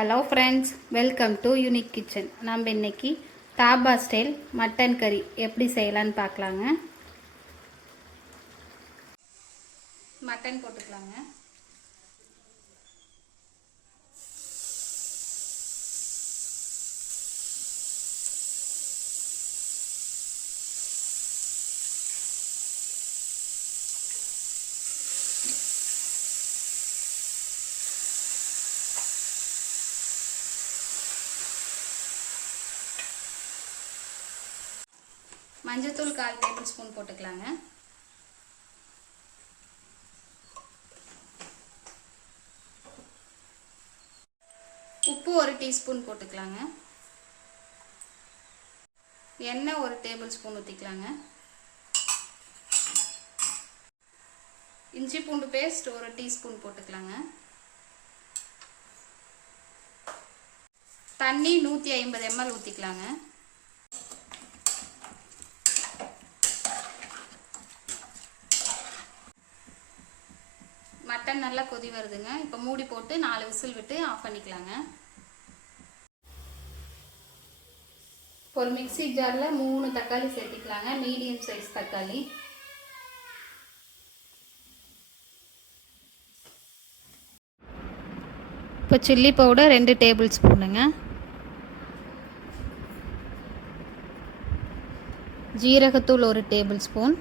Hello friends, welcome to unique kitchen. நம்ம இன்றைக்கி dhaba style mutton கறி எப்படி செய்யலான்னு பார்க்கலாங்க. மட்டன் போட்டுக்கலாங்க. மஞ்சத்தூள் 1/4 டேபிள் ஸ்பூன் போட்டுக்கலாங்க. உப்பு 1 டீஸ்பூன் போட்டுக்கலாங்க. எண்ணெய் 1 டேபிள் ஸ்பூன் ஊற்றிக்கலாங்க. இஞ்சி பூண்டு பேஸ்ட் 1 டீஸ்பூன் போட்டுக்கலாங்க. தண்ணி 150 ml ஊற்றிக்கலாங்க. மட்டன் நல்லா கொதி வருதுங்க. இப்போ மூடி போட்டு 4 விசில் விட்டு ஆஃப் பண்ணிக்கலாங்க. ஒரு மிக்ஸி ஜாரில் 3 தக்காளி சேர்த்திக்கலாங்க. மீடியம் சைஸ் தக்காளி. இப்போ சில்லி பவுடர் 2 டேபிள் ஸ்பூனுங்க. ஜீரகத்தூள் 1 டேபிள் ஸ்பூன்.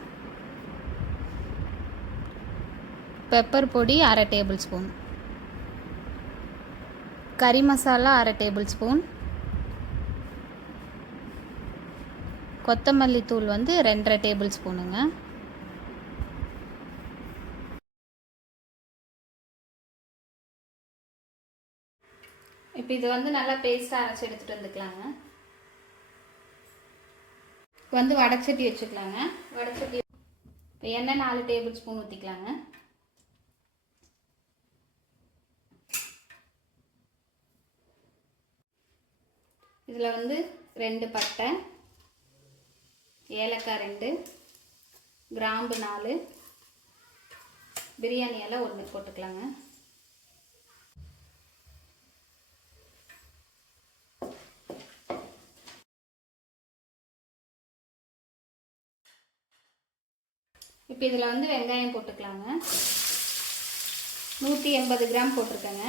பெப்பர் பொடி 1/2 டேபிள் ஸ்பூன். கறி மசாலா 1/2 டேபிள் ஸ்பூன். கொத்தமல்லி தூள் 2/2 டேபிள் ஸ்பூனுங்க. இப்போ இது நல்லா பேஸ்ட்டாக அரைச்சி எடுத்துகிட்டு வந்துக்கலாங்க. வடைச்சட்டி வச்சுக்கலாங்க. வடைச்சட்டி எண்ணெய் 4 டேபிள் ஸ்பூன் ஊற்றிக்கலாங்க. இதில் 2 பட்டை, ஏலக்காய் 2, கிராம்பு 4, பிரியாணி இலை 1 போட்டுக்கலாங்க. இப்போ இதில் வெங்காயம் போட்டுக்கலாங்க. 180 கிராம் போட்டிருக்கேங்க.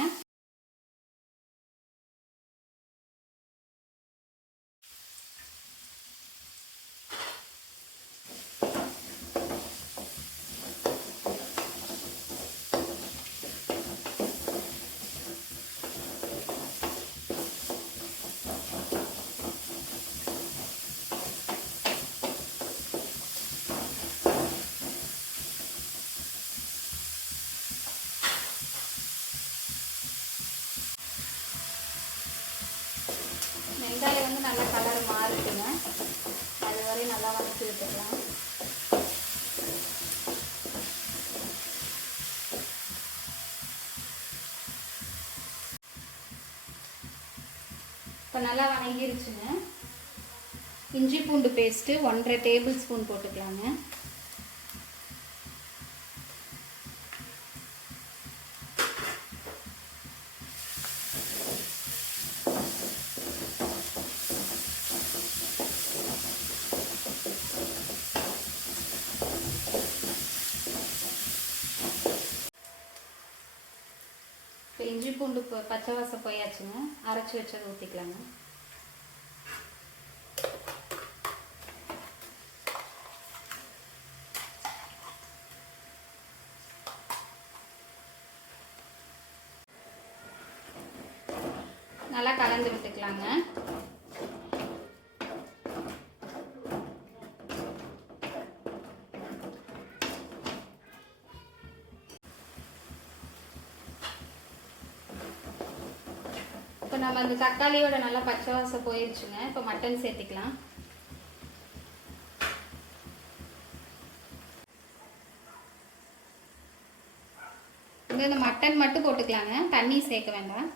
வெங்காயம் நல்லா கலர் மாறுதுங்க. அது வரையும் நல்லா வதக்கி விட்டுக்கலாம். இப்போ நல்லா வதங்கிருச்சுங்க. இஞ்சி பூண்டு பேஸ்ட்டு 1/2 டேபிள் ஸ்பூன் போட்டுக்கலாங்க. இப்போ இஞ்சி பூண்டு பச்சை வாசம் போயாச்சுங்க. அரைச்சி வச்சதை ஊற்றிக்கலாங்க. நல்லா கலந்து விட்டுக்கலாங்க. இப்போ நம்ம அந்த தக்காளியோட நல்லா பச்சை வாசம் போயிடுச்சுங்க. இப்போ மட்டன் சேர்த்திக்கலாம். இந்த மட்டன் மட்டும் போட்டுக்கலாங்க. தண்ணி சேர்க்க வேண்டாம்.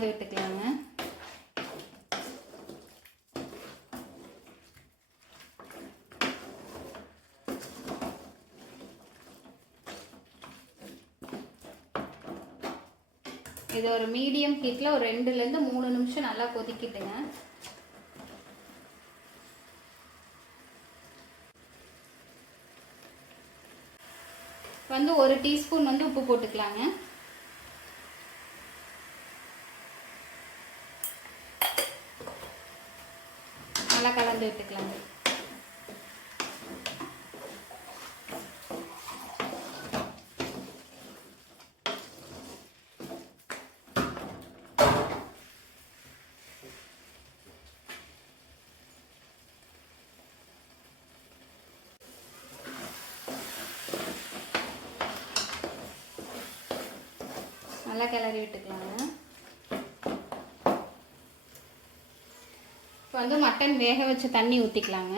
கலந்து விட்டுக்கலாங்க. இது ஒரு மீடியம் ஹீட்டில் ஒரு 2லேருந்து 3 நிமிஷம் நல்லா கொதிக்கிட்டுங்க. வந்து 1 டீஸ்பூன் வந்து உப்பு போட்டுக்கலாங்க. நல்லா கலந்து விட்டுக்கலாங்க. நல்லா கிளறி விட்டுக்கலாங்க. இப்போ வந்து மட்டன் வேக வச்ச தண்ணி ஊற்றிக்கலாங்க.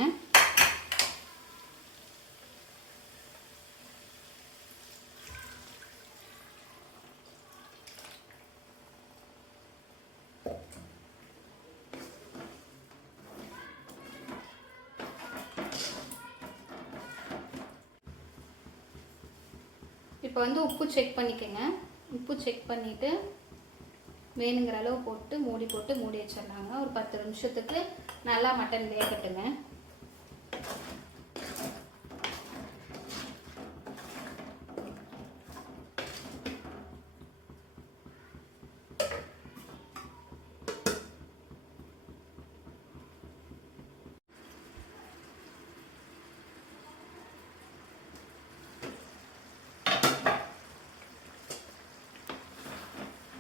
இப்போ வந்து உப்பு செக் பண்ணிக்கோங்க. உப்பு செக் பண்ணிவிட்டு வேணுங்கிற அளவு போட்டு மூடி வச்சிடலாங்க. ஒரு 10 நிமிஷத்துக்கு நல்லா மட்டன் வேகட்டுங்க.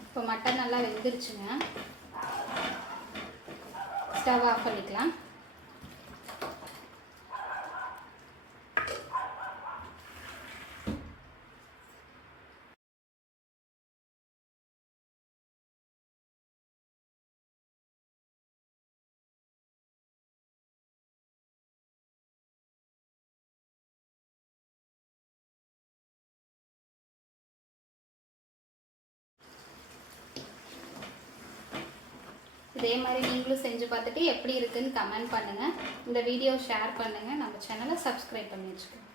இப்போ மட்டன் நல்லா வெந்துருச்சுங்க. ஸ்டவ் ஆஃப் பண்ணிக்கலாம். இதே மாதிரி நீங்களும் செஞ்சு பார்த்துட்டு எப்படி இருக்குன்னு கமெண்ட் பண்ணுங்கள். இந்த வீடியோ ஷேர் பண்ணுங்கள். நம்ம சேனலை சப்ஸ்கிரைப் பண்ணி வச்சுக்கோங்க.